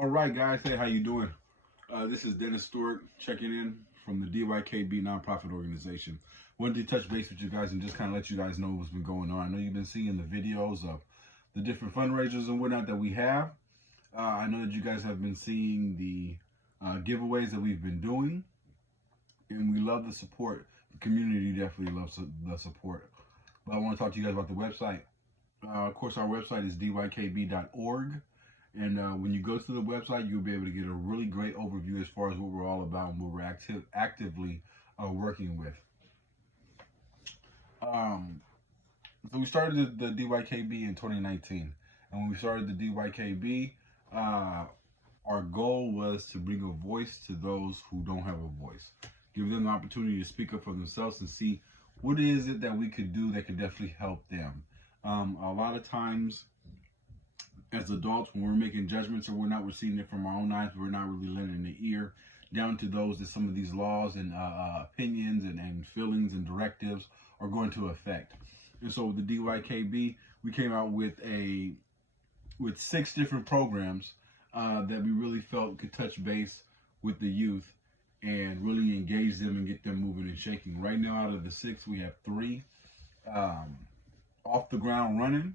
All right, guys. Hey, how you doing? This is Dennis Stewart checking in from the DYKB nonprofit organization. Wanted to touch base with you guys and just kind of let you guys know what's been going on. I know you've been seeing the videos of the different fundraisers and whatnot that we have. I know that you guys have been seeing the giveaways that we've been doing, and we love the support. The community definitely loves the support. But I want to talk to you guys about the website. Of course, our website is dykb.org. And when you go to the website, you'll be able to get a really great overview as far as what we're all about and what we're actively working with. So we started the DYKB in 2019. And when we started the DYKB, our goal was to bring a voice to those who don't have a voice. Give them the opportunity to speak up for themselves and see what is it that we could do that could definitely help them. A lot of times, as adults, when we're making judgments or we're not receiving it from our own eyes, we're not really lending an ear down to those that some of these laws and opinions and feelings and directives are going to affect. And so with the DYKB, we came out with 6 different programs that we really felt could touch base with the youth and really engage them and get them moving and shaking. Right now, out of the 6, we have 3 off the ground running.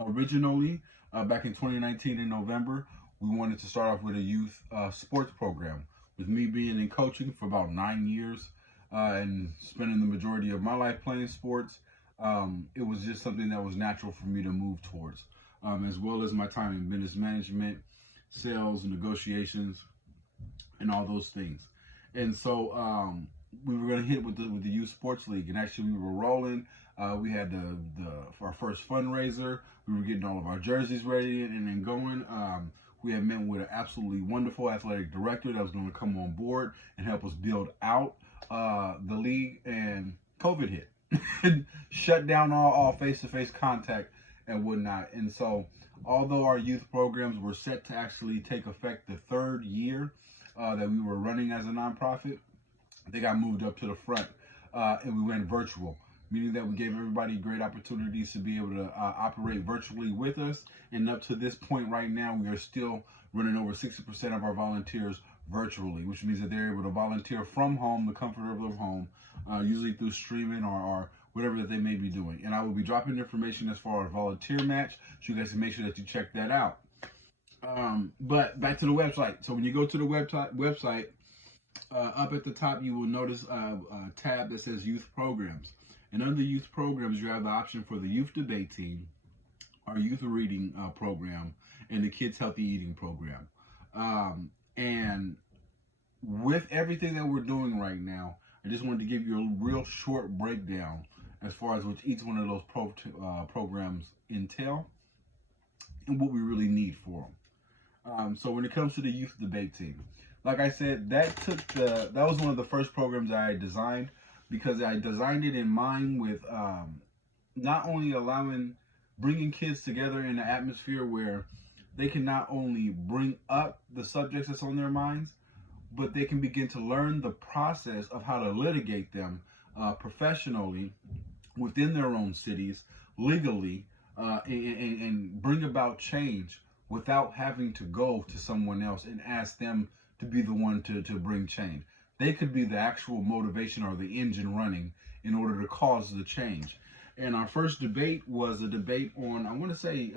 Originally, back in 2019 in November, we wanted to start off with a youth sports program. With me being in coaching for about 9 years and spending the majority of my life playing sports, it was just something that was natural for me to move towards, as well as my time in business management, sales, negotiations, and all those things. And so we were going to hit with the youth sports league, and actually we were rolling. We had our first fundraiser. We were getting all of our jerseys ready and going. We had met with an absolutely wonderful athletic director that was going to come on board and help us build out the league. And COVID hit, shut down all face-to-face contact and whatnot. And so, although our youth programs were set to actually take effect the 3rd year that we were running as a nonprofit, they got moved up to the front, and we went virtual, meaning that we gave everybody great opportunities to be able to operate virtually with us. And up to this point right now, we are still running over 60% of our volunteers virtually, which means that they're able to volunteer from home, the comfort of their home, usually through streaming or whatever that they may be doing. And I will be dropping information as far as volunteer match, so you guys can make sure that you check that out. But back to the website. So when you go to the website, up at the top, you will notice a tab that says Youth Programs. And under Youth Programs, you have the option for the Youth Debate Team, our Youth Reading program, and the Kids Healthy Eating program. And with everything that we're doing right now, I just wanted to give you a real short breakdown as far as what each one of those programs entail and what we really need for them. So when it comes to the Youth Debate Team, like I said, that was one of the first programs I designed, because I designed it in mind with not only bringing kids together in an atmosphere where they can not only bring up the subjects that's on their minds, but they can begin to learn the process of how to litigate them professionally within their own cities, legally, and bring about change without having to go to someone else and ask them to be the one to bring change. They could be the actual motivation or the engine running in order to cause the change. And our first debate was a debate on, I want to say,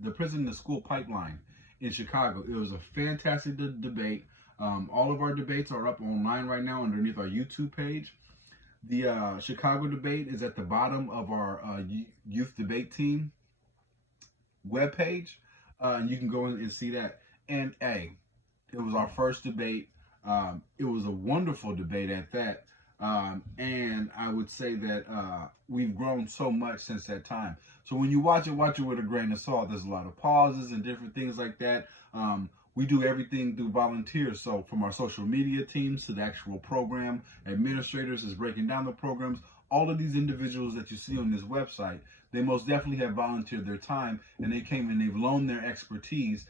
the prison to school pipeline in Chicago. It was a fantastic debate. All of our debates are up online right now underneath our YouTube page. The Chicago debate is at the bottom of our Youth Debate Team webpage. And you can go in and see that. And it was our first debate. It was a wonderful debate at that. And I would say that we've grown so much since that time. So when you watch it with a grain of salt. There's a lot of pauses and different things like that. We do everything through volunteers. So from our social media teams to the actual program administrators is breaking down the programs. All of these individuals that you see on this website, they most definitely have volunteered their time, and they came and they've loaned their expertise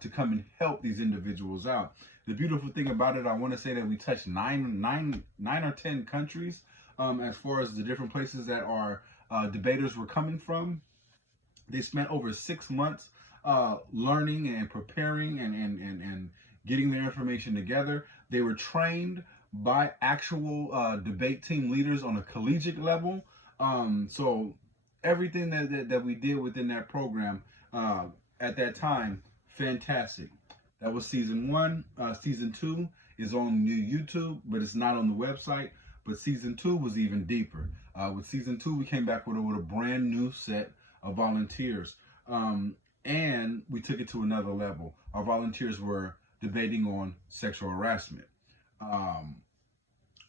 to come and help these individuals out. The beautiful thing about it, I want to say that we touched nine or 10 countries as far as the different places that our debaters were coming from. They spent over 6 months learning and preparing and getting their information together. They were trained by actual debate team leaders on a collegiate level. So everything that we did within that program at that time, fantastic. That was season one. Season two is on new YouTube, but it's not on the website. But season two was even deeper. With season two, we came back with a brand new set of volunteers. And we took it to another level. Our volunteers were debating on sexual harassment.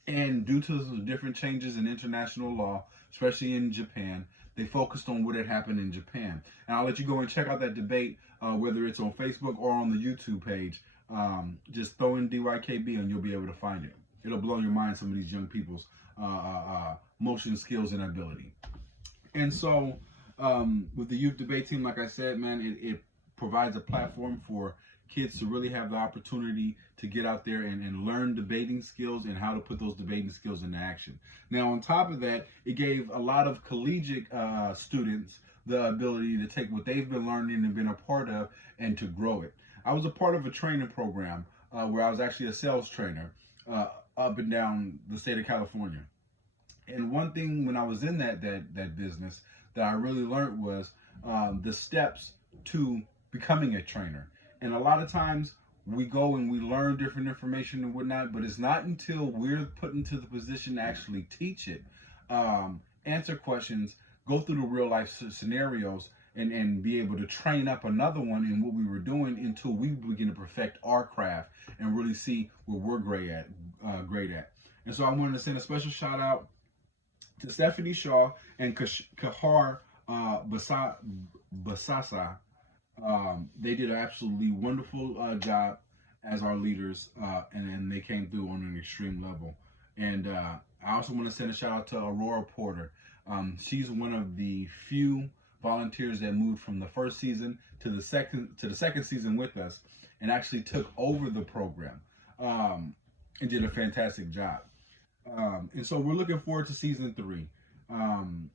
And due to the different changes in international law, especially in Japan, they focused on what had happened in Japan. And I'll let you go and check out that debate, whether it's on Facebook or on the YouTube page. Just throw in DYKB and you'll be able to find it. It'll blow your mind, some of these young people's motion skills and ability. And so with the youth debate team, like I said, man, it provides a platform for kids to really have the opportunity to get out there and learn debating skills and how to put those debating skills into action. Now, on top of that, it gave a lot of collegiate students the ability to take what they've been learning and been a part of and to grow it. I was a part of a training program where I was actually a sales trainer up and down the state of California. And one thing when I was in that business that I really learned was the steps to becoming a trainer. And a lot of times we go and we learn different information and whatnot, but it's not until we're put into the position to actually teach it, answer questions, go through the real life scenarios, and be able to train up another one in what we were doing until we begin to perfect our craft and really see where we're great at. And so I wanted to send a special shout out to Stephanie Shaw and Kahar Basasa. They did an absolutely wonderful job as our leaders, and they came through on an extreme level. And I also want to send a shout out to Aurora Porter. She's one of the few volunteers that moved from the first season to the second season with us, and actually took over the program and did a fantastic job. And so we're looking forward to season 3.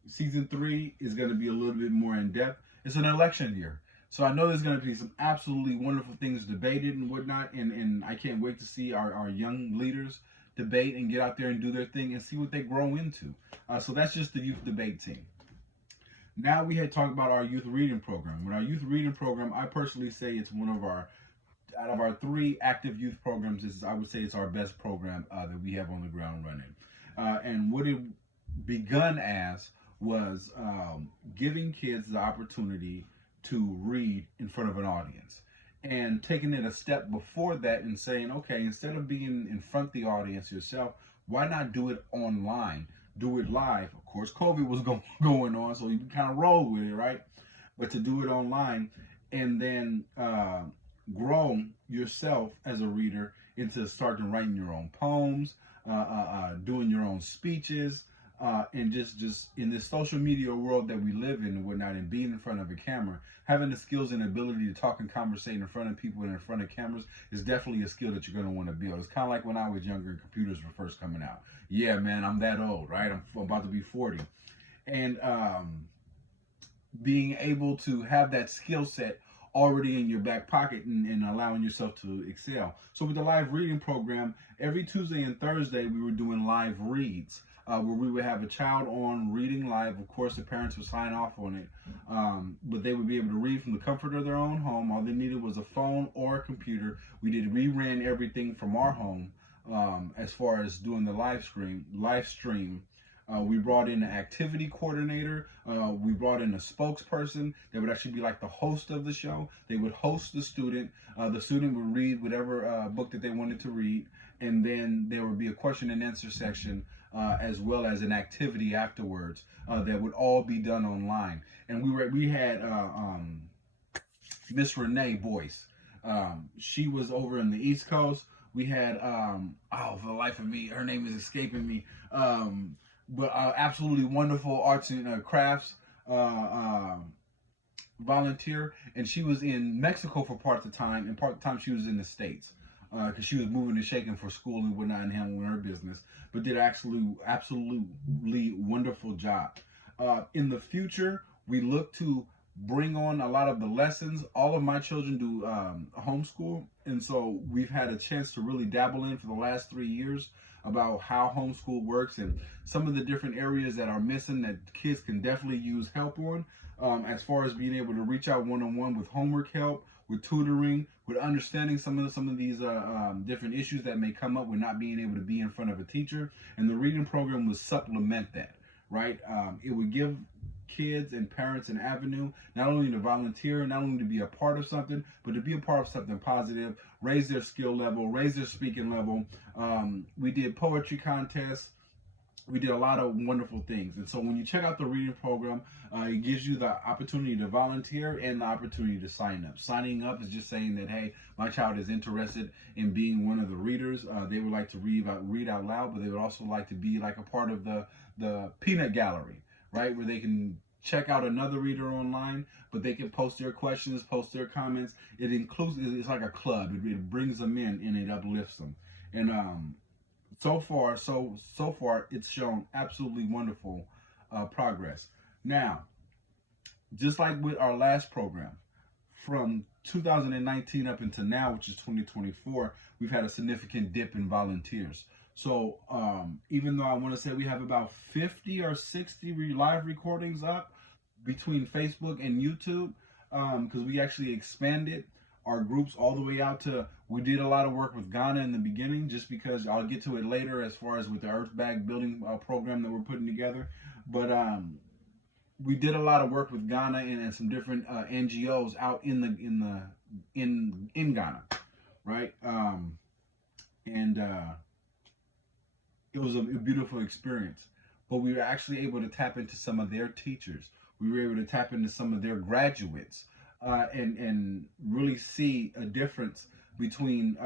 Season 3 is going to be a little bit more in depth. It's an election year. So I know there's going to be some absolutely wonderful things debated and whatnot, and I can't wait to see our young leaders debate and get out there and do their thing and see what they grow into. So that's just the youth debate team. Now we had talked about our youth reading program. With our youth reading program, I personally say it's one of our, out of our 3 active youth programs, I would say it's our best program that we have on the ground running. And what it begun as was giving kids the opportunity to read in front of an audience, and taking it a step before that and saying, okay, instead of being in front of the audience yourself, why not do it online, do it live? Of course, COVID was going on, so you kind of roll with it, right? But to do it online and then grow yourself as a reader into starting writing your own poems, doing your own speeches, and just in this social media world that we live in and whatnot, and being in front of a camera, having the skills and ability to talk and conversate in front of people and in front of cameras is definitely a skill that you're going to want to build. It's kind of like when I was younger and computers were first coming out. Yeah, man, I'm that old, right? I'm about to be 40. And being able to have that skill set already in your back pocket and allowing yourself to excel. So with the live reading program, every Tuesday and Thursday, we were doing live reads. Where we would have a child on reading live. Of course, the parents would sign off on it, but they would be able to read from the comfort of their own home. All they needed was a phone or a computer. We ran everything from our home as far as doing the live stream. We brought in an activity coordinator. We brought in a spokesperson that would actually be like the host of the show. They would host the student. The student would read whatever book that they wanted to read, and then there would be a question and answer section, as well as an activity afterwards that would all be done online. And we had Miss Renee Boyce. She was over in the East Coast. We had for the life of me, her name is escaping me. But absolutely wonderful arts and crafts volunteer, and she was in Mexico for part of the time, and part of the time she was in the States because she was moving and shaking for school and whatnot and handling her business, but did absolutely wonderful job. In the future, we look to bring on a lot of the lessons. All of my children do homeschool, and so we've had a chance to really dabble in for the last 3 years about how homeschool works and some of the different areas that are missing that kids can definitely use help on, as far as being able to reach out one-on-one with homework help, with tutoring, with understanding some of these different issues that may come up with not being able to be in front of a teacher. And the reading program would supplement that, right? It would give kids and parents an avenue not only to volunteer, not only to be a part of something, but to be a part of something positive, raise their skill level, raise their speaking level. We did poetry contests. We did a lot of wonderful things. And so when you check out the reading program, it gives you the opportunity to volunteer and the opportunity to sign up. Signing up is just saying that, hey, my child is interested in being one of the readers. They would like to read out loud, but they would also like to be like a part of the peanut gallery, right? Where they can check out another reader online, but they can post their questions, post their comments. It includes, it's like a club. It brings them in and it uplifts them. And so far, it's shown absolutely wonderful progress. Now, just like with our last program, from 2019 up until now, which is 2024, we've had a significant dip in volunteers. So even though I want to say we have about 50 or 60 live recordings up between Facebook and YouTube, because we actually expanded our groups all the way out to, we did a lot of work with Ghana in the beginning, just because I'll get to it later as far as with the Earth Bag building program that we're putting together. But we did a lot of work with Ghana and some different NGOs out in Ghana, right? And it was a beautiful experience. But we were actually able to tap into some of their teachers. We were able to tap into some of their graduates, and really see a difference between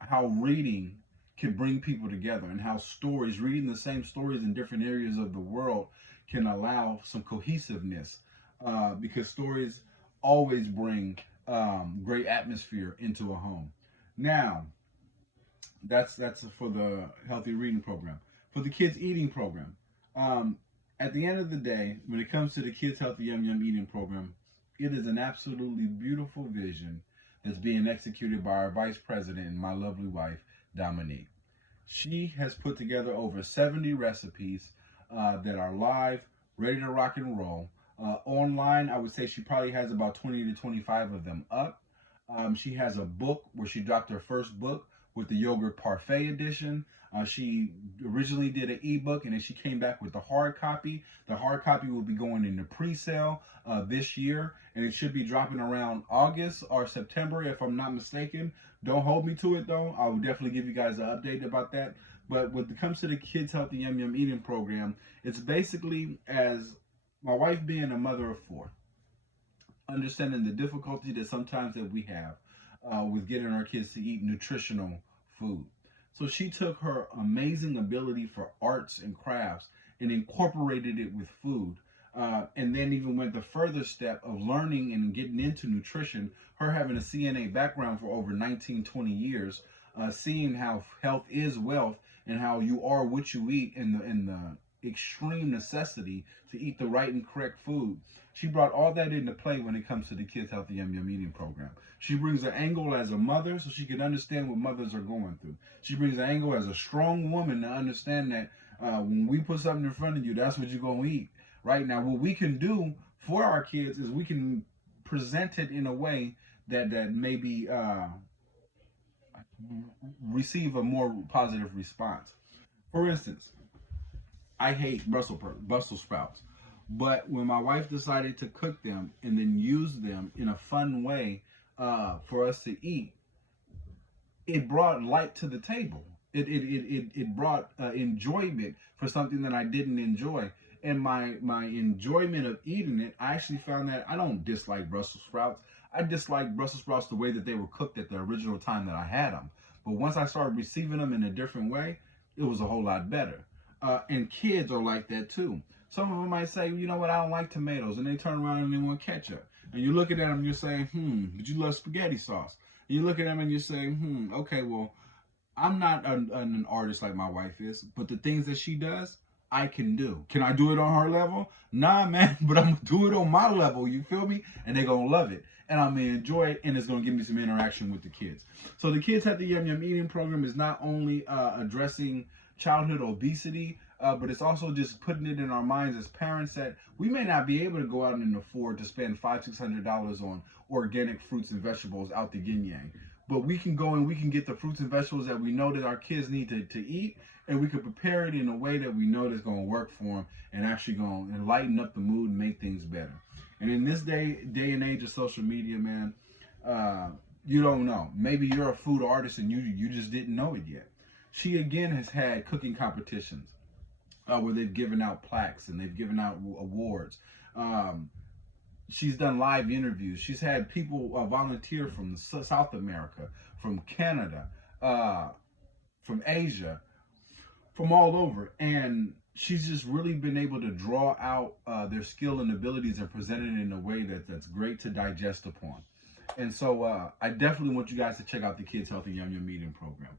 how reading can bring people together, and how stories, reading the same stories in different areas of the world, can allow some cohesiveness, because stories always bring great atmosphere into a home. Now, that's for the healthy reading program. For the kids eating program, at the end of the day, when it comes to the Kids Healthy Yum Yum Eating program, it is an absolutely beautiful vision that's being executed by our vice president and my lovely wife, Dominique. She has put together over 70 recipes that are live, ready to rock and roll. Online, I would say she probably has about 20 to 25 of them up. She has a book where she dropped her first book with the Yogurt Parfait edition. She originally did an ebook, and then she came back with the hard copy. The hard copy will be going into pre-sale this year, and it should be dropping around August or September, if I'm not mistaken. Don't hold me to it, though. I will definitely give you guys an update about that. But when it comes to the Kids Healthy Yum Yum Eating program, it's basically, as my wife being a mother of four, understanding the difficulty that sometimes that we have with getting our kids to eat nutritional food. So she took her amazing ability for arts and crafts and incorporated it with food. And then even went the further step of learning and getting into nutrition, her having a CNA background for over 19, 20 years, seeing how health is wealth and how you are what you eat, and the extreme necessity to eat the right and correct food. She brought all that into play when it comes to the Kids Healthy Yum Yum Eating program. She brings an angle as a mother so she can understand what mothers are going through. She brings an angle as a strong woman to understand that when we put something in front of you, that's what you're going to eat. Right now, what we can do for our kids is we can present it in a way that maybe receive a more positive response. For instance, I hate Brussels sprouts. But when my wife decided to cook them and then use them in a fun way for us to eat, it brought light to the table. It brought enjoyment for something that I didn't enjoy. And my enjoyment of eating it, I actually found that I don't dislike Brussels sprouts. I dislike Brussels sprouts the way that they were cooked at the original time that I had them. But once I started receiving them in a different way, it was a whole lot better. And kids are like that too. Some of them might say, you know what, I don't like tomatoes. And they turn around and they want ketchup. And you're looking at them and you're saying, but you love spaghetti sauce. And you look at them and you're saying, okay, well, I'm not an artist like my wife is. But the things that she does, I can do. Can I do it on her level? Nah, man, but I'm gonna do it on my level. You feel me? And they're gonna love it, and I'm gonna enjoy it, and it's gonna give me some interaction with the kids. So the Kids at the Yum Yum Eating program is not only addressing childhood obesity, but it's also just putting it in our minds as parents that we may not be able to go out and afford to spend $500-600 on organic fruits and vegetables out the yin yang. But we can go and we can get the fruits and vegetables that we know that our kids need to eat, and we can prepare it in a way that we know that's going to work for them and actually going to lighten up the mood and make things better. And in this day and age of social media, man, you don't know. Maybe you're a food artist and you just didn't know it yet. She again has had cooking competitions where they've given out plaques and they've given out awards. She's done live interviews. She's had people volunteer from South America, from Canada, from Asia, from all over. And she's just really been able to draw out their skill and abilities and present it in a way that's great to digest upon. And so I definitely want you guys to check out the Kids Healthy Yum Yum Eating program.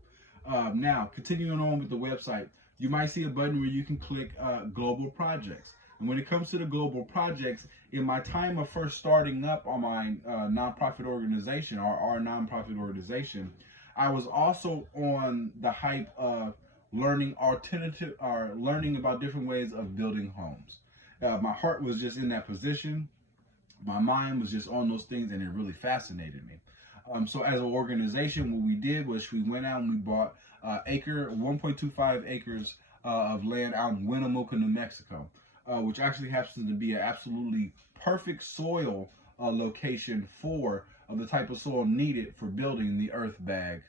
Now, continuing on with the website, you might see a button where you can click global projects. And when it comes to the global projects, in my time of first starting up on my nonprofit organization, or our nonprofit organization, I was also on the hype of learning about different ways of building homes. My heart was just in that position. My mind was just on those things, and it really fascinated me. So as an organization, what we did was we went out and we bought 1.25 acres of land out in Winnemucca, New Mexico, which actually happens to be an absolutely perfect soil location for the type of soil needed for building the earth bag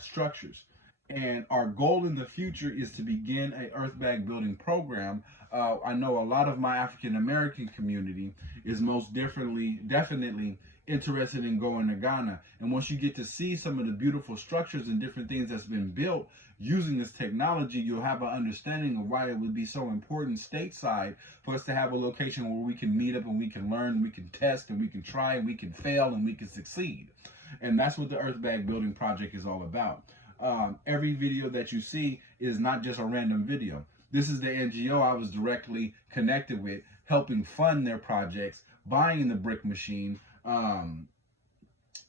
structures. And our goal in the future is to begin a earth bag building program. I know a lot of my African American community is most definitely interested in going to Ghana. And once you get to see some of the beautiful structures and different things that's been built using this technology, you'll have an understanding of why it would be so important stateside for us to have a location where we can meet up and we can learn, we can test, and we can try, and we can fail, and we can succeed. And that's what the Earth Bag Building Project is all about. Every video that you see is not just a random video. This is the NGO I was directly connected with, helping fund their projects, buying the brick machine,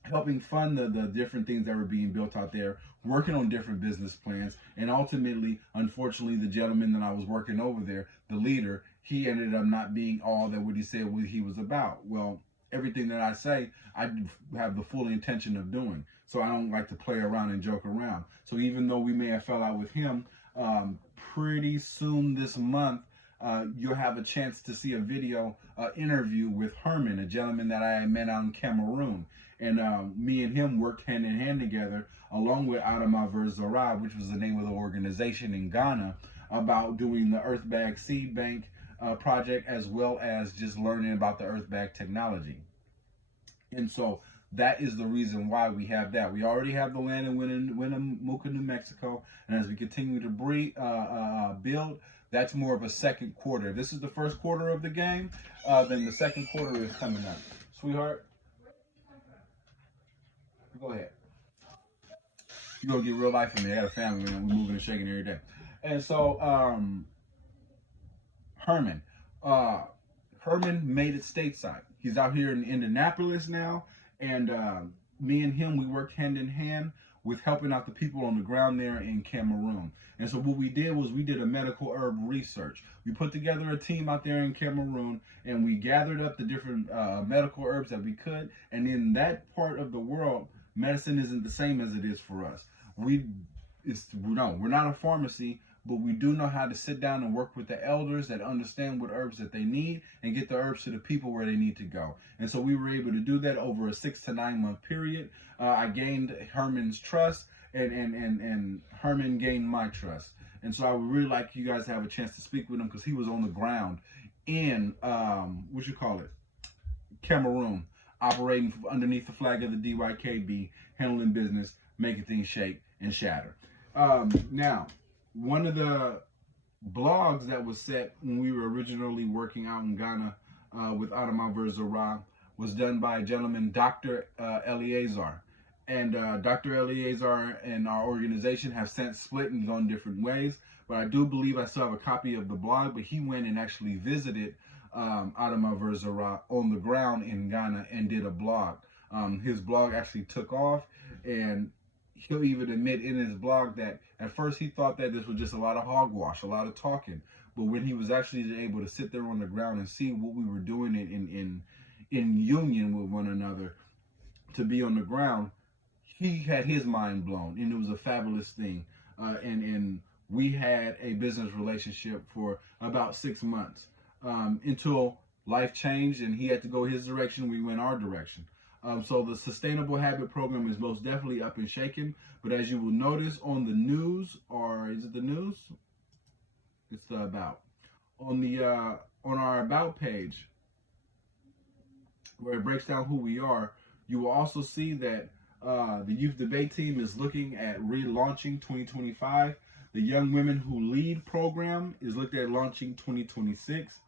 helping fund the different things that were being built out there, working on different business plans, and ultimately, unfortunately, the gentleman that I was working over there, the leader, he ended up not being all that what he said what he was about. Well, everything that I say, I have the full intention of doing. So I don't like to play around and joke around. So even though we may have fell out with him, pretty soon this month, you'll have a chance to see a video interview with Herman, a gentleman that I met out in Cameroon. And me and him worked hand in hand together, along with Adama Verzara, which was the name of the organization in Ghana, about doing the Earth Bag Seed Bank project, as well as just learning about the Earth Bag technology. And so that is the reason why we have that. We already have the land in Winnemucca, New Mexico, and as we continue to build, that's more of a second quarter. This is the first quarter of the game, then the second quarter is coming up. Sweetheart, go ahead. You're gonna get real life from me. I got a family, man. We're moving and shaking every day. And so, Herman made it stateside. He's out here in Indianapolis now, and me and him, we worked hand in hand with helping out the people on the ground there in Cameroon. And so what we did was we did a medical herb research. We put together a team out there in Cameroon, and we gathered up the different medical herbs that we could. And in that part of the world, medicine isn't the same as it is for us. We're not a pharmacy, but we do know how to sit down and work with the elders that understand what herbs that they need and get the herbs to the people where they need to go. And so we were able to do that over a 6 to 9 month period. I gained Herman's trust, and Herman gained my trust. And so I would really like you guys to have a chance to speak with him, because he was on the ground in, Cameroon, operating underneath the flag of the DYKB, handling business, making things shake and shatter. Now, one of the blogs that was set when we were originally working out in Ghana with Adama Verzara was done by a gentleman, Dr. Eleazar. and Dr. Eleazar and our organization have since split and gone different ways. But I do believe I still have a copy of the blog. But he went and actually visited Adama Verzara on the ground in Ghana and did a blog. His blog actually took off, and he'll even admit in his blog that at first he thought that this was just a lot of hogwash, a lot of talking. But when he was actually able to sit there on the ground and see what we were doing in union with one another to be on the ground, he had his mind blown, and it was a fabulous thing. And we had a business relationship for about 6 months until life changed and he had to go his direction. We went our direction. So the Sustainable Habit Program is most definitely up and shaking. But as you will notice on the news, or is it the news? It's the about. On our about page, where it breaks down who we are, you will also see that the youth debate team is looking at relaunching 2025. The Young Women Who Lead program is looked at launching 2026.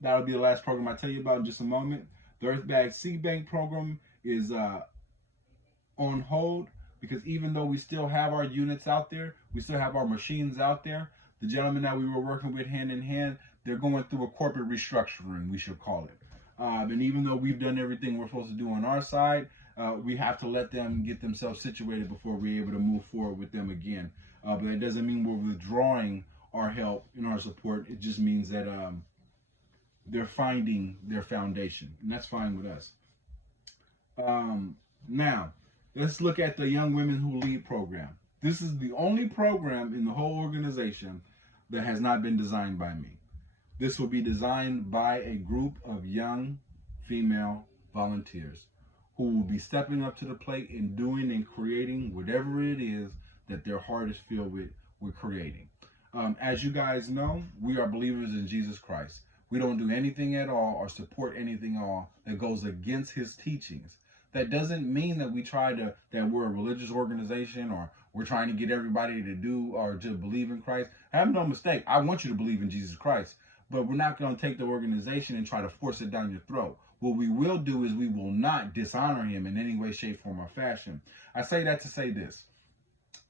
That'll be the last program I tell you about in just a moment. The Earthbag Seed Bank program is on hold because even though we still have our units out there, we still have our machines out there, the gentlemen that we were working with hand in hand, they're going through a corporate restructuring, we should call it. And even though we've done everything we're supposed to do on our side, we have to let them get themselves situated before we're able to move forward with them again. But that doesn't mean we're withdrawing our help and our support. It just means that they're finding their foundation, and that's fine with us. Now, let's look at the Young Women Who Lead program. This is the only program in the whole organization that has not been designed by me. This will be designed by a group of young female volunteers who will be stepping up to the plate and doing and creating whatever it is that their heart is filled with creating. As you guys know, we are believers in Jesus Christ. We don't do anything at all or support anything at all that goes against his teachings. That doesn't mean that that we're a religious organization or we're trying to get everybody to do or to believe in Christ. Have no mistake. I want you to believe in Jesus Christ. But we're not going to take the organization and try to force it down your throat. What we will do is we will not dishonor him in any way, shape, form, or fashion. I say that to say this.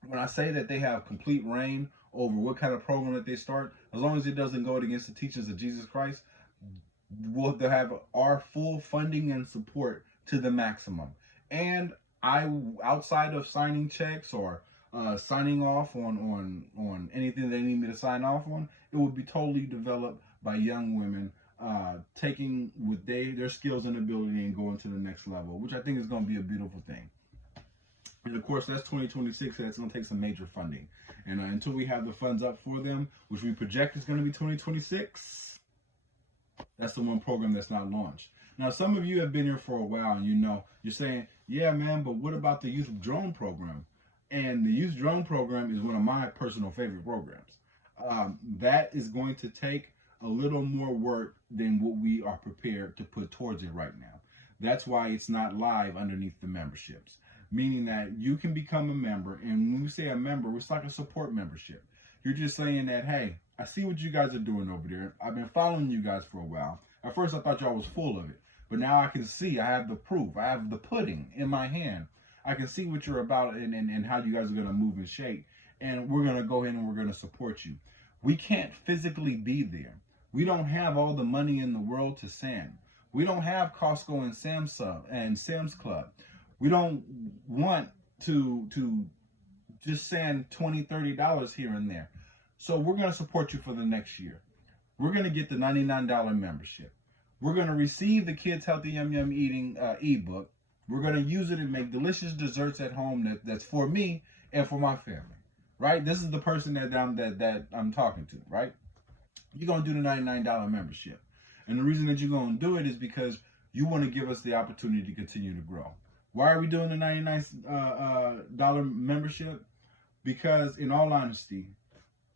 When I say that they have complete reign over what kind of program that they start, as long as it doesn't go against the teachings of Jesus Christ, we'll have our full funding and support to the maximum. And outside of signing checks or signing off on anything they need me to sign off on, it will be totally developed by young women taking with their skills and ability and going to the next level, which I think is going to be a beautiful thing. And of course, that's 2026. That's going to take some major funding. And until we have the funds up for them, which we project is going to be 2026, that's the one program that's not launched. Now, some of you have been here for a while and you're saying, yeah, man, but what about the youth drone program? And the youth drone program is one of my personal favorite programs. That is going to take a little more work than what we are prepared to put towards it right now. That's why it's not live underneath the memberships, meaning that you can become a member. And when we say a member, it's like a support membership. You're just saying that, hey, I see what you guys are doing over there. I've been following you guys for a while. At first, I thought y'all was full of it. But now I can see, I have the proof. I have the pudding in my hand. I can see what you're about and how you guys are going to move and shake. And we're going to go ahead and we're going to support you. We can't physically be there. We don't have all the money in the world to send. We don't have Costco and Sam's Club. We don't want to just send $20, $30 here and there. So we're going to support you for the next year. We're going to get the $99 membership. We're going to receive the Kids Healthy Yum Yum Eating ebook. We're going to use it and make delicious desserts at home that's for me and for my family. Right? This is the person that I'm talking to, right? You're going to do the $99 membership. And the reason that you're going to do it is because you want to give us the opportunity to continue to grow. Why are we doing the $99 membership? Because in all honesty,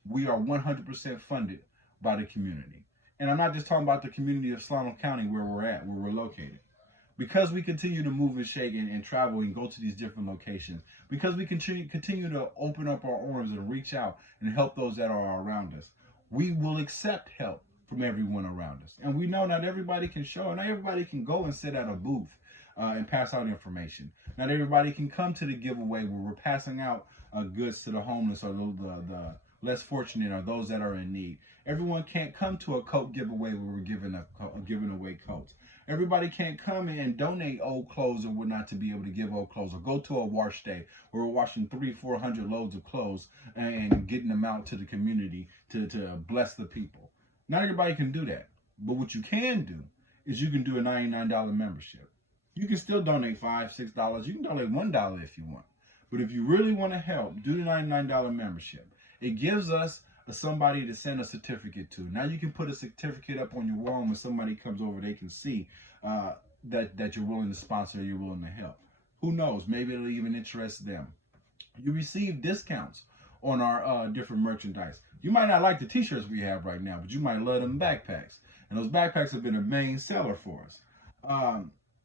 we are 100% funded by the community. And I'm not just talking about the community of Solano County where we're located. Because we continue to move and shake and travel and go to these different locations. Because we continue to open up our arms and reach out and help those that are around us. We will accept help from everyone around us. And we know not everybody can show, and not everybody can go and sit at a booth. and pass out information. Not everybody can come to the giveaway where we're passing out goods to the homeless or the less fortunate or those that are in need. Everyone can't come to a coat giveaway where we're giving away coats. Everybody can't come in and donate old clothes or whatnot to be able to give old clothes, or go to a wash day where we're washing 300-400 loads of clothes and getting them out to the community to bless the people. Not everybody can do that. But what you can do is you can do a $99 membership. You can still donate $5, $6. You can donate $1 if you want. But if you really want to help, do the $99 membership. It gives us somebody to send a certificate to. Now you can put a certificate up on your wall, and when somebody comes over, they can see that you're willing to sponsor, you're willing to help. Who knows? Maybe it'll even interest them. You receive discounts on our different merchandise. You might not like the t-shirts we have right now, but you might love them backpacks. And those backpacks have been a main seller for us.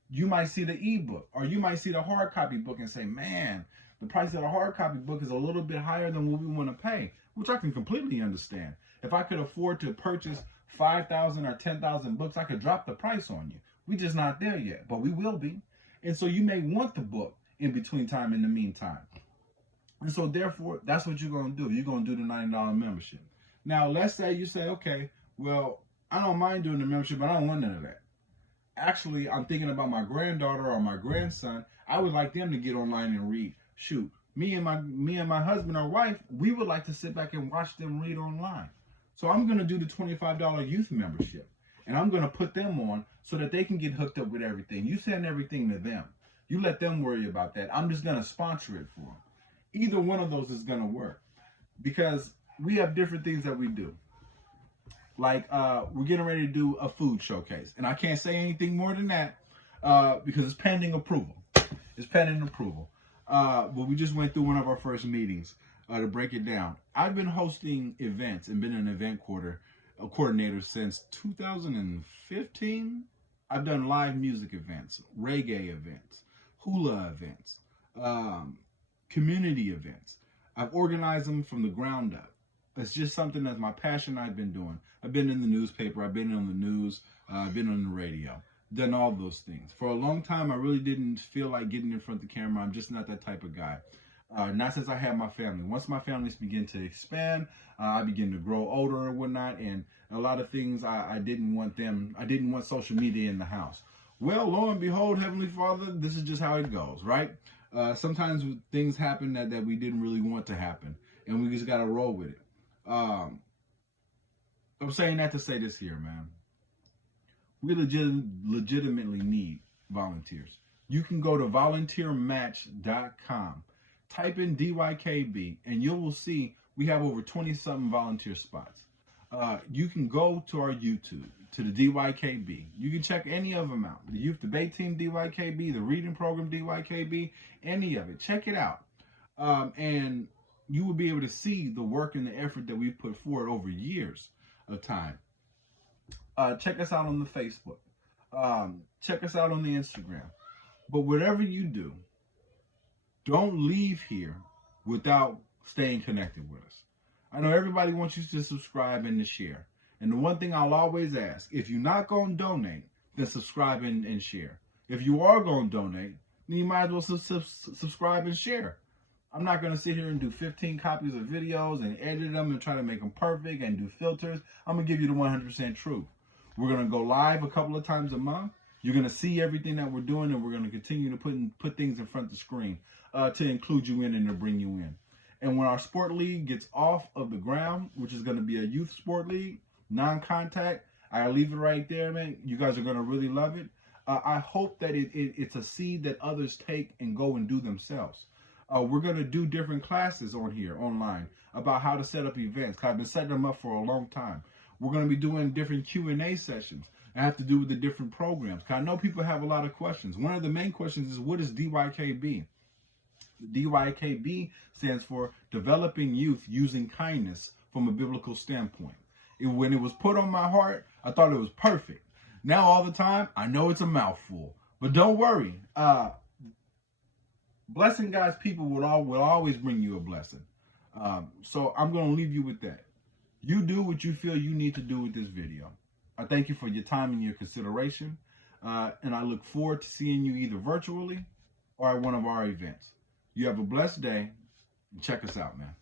You might see the ebook, or you might see the hard copy book and say, man, the price of the hard copy book is a little bit higher than what we want to pay, which I can completely understand. If I could afford to purchase 5,000 or 10,000 books, I could drop the price on you. We're just not there yet, but we will be. And so you may want the book in between time, in the meantime. And so therefore, that's what you're going to do. You're going to do the $90 membership. Now, let's say you say, okay, well, I don't mind doing the membership, but I don't want none of that. Actually, I'm thinking about my granddaughter or my grandson. I would like them to get online and read. Shoot, me and my husband or wife, we would like to sit back and watch them read online. So I'm going to do the $25 youth membership, and I'm going to put them on so that they can get hooked up with everything. You send everything to them. You let them worry about that. I'm just going to sponsor it for them. Either one of those is going to work, because we have different things that we do. Like we're getting ready to do a food showcase, and I can't say anything more than that because it's pending approval. It's pending approval. But we just went through one of our first meetings to break it down. I've been hosting events and been an event coordinator since 2015. I've done live music events, reggae events, hula events, community events. I've organized them from the ground up. It's just something that's my passion. I've been doing. I've been in the newspaper. I've been on the news. I've been on the radio. Done all those things. For a long time, I really didn't feel like getting in front of the camera. I'm just not that type of guy. Not since I had my family. Once my families begin to expand, I begin to grow older and whatnot, and a lot of things I didn't want them. I didn't want social media in the house. Well, lo and behold, Heavenly Father, this is just how it goes, right? Sometimes things happen that we didn't really want to happen, and we just got to roll with it. I'm saying that to say this here, man. We legitimately need volunteers. You can go to volunteermatch.com, type in DYKB, and you will see we have over 20-something volunteer spots. You can go to our YouTube, to the DYKB. You can check any of them out. The Youth Debate Team DYKB, the Reading Program DYKB, any of it. Check it out. And you will be able to see the work and the effort that we've put forward over years of time. Check us out on the Facebook. Check us out on the Instagram. But whatever you do, don't leave here without staying connected with us. I know everybody wants you to subscribe and to share. And the one thing I'll always ask, if you're not going to donate, then subscribe and share. If you are going to donate, then you might as well subscribe and share. I'm not going to sit here and do 15 copies of videos and edit them and try to make them perfect and do filters. I'm going to give you the 100% truth. We're going to go live a couple of times a month. You're going to see everything that we're doing, and we're going to continue to put things in front of the screen to include you in and to bring you in. And when our sport league gets off of the ground, which is going to be a youth sport league, non-contact, I'll leave it right there, man. You guys are going to really love it. I hope that it's a seed that others take and go and do themselves. We're going to do different classes on here online about how to set up events. I've been setting them up for a long time. We're going to be doing different Q&A sessions that have to do with the different programs. I know people have a lot of questions. One of the main questions is, what is DYKB? DYKB stands for Developing Youth Using Kindness from a Biblical Standpoint. When it was put on my heart, I thought it was perfect. Now all the time, I know it's a mouthful. But don't worry. Blessing God's people will always bring you a blessing. So I'm going to leave you with that. You do what you feel you need to do with this video. I thank you for your time and your consideration. And I look forward to seeing you either virtually or at one of our events. You have a blessed day. Check us out, man.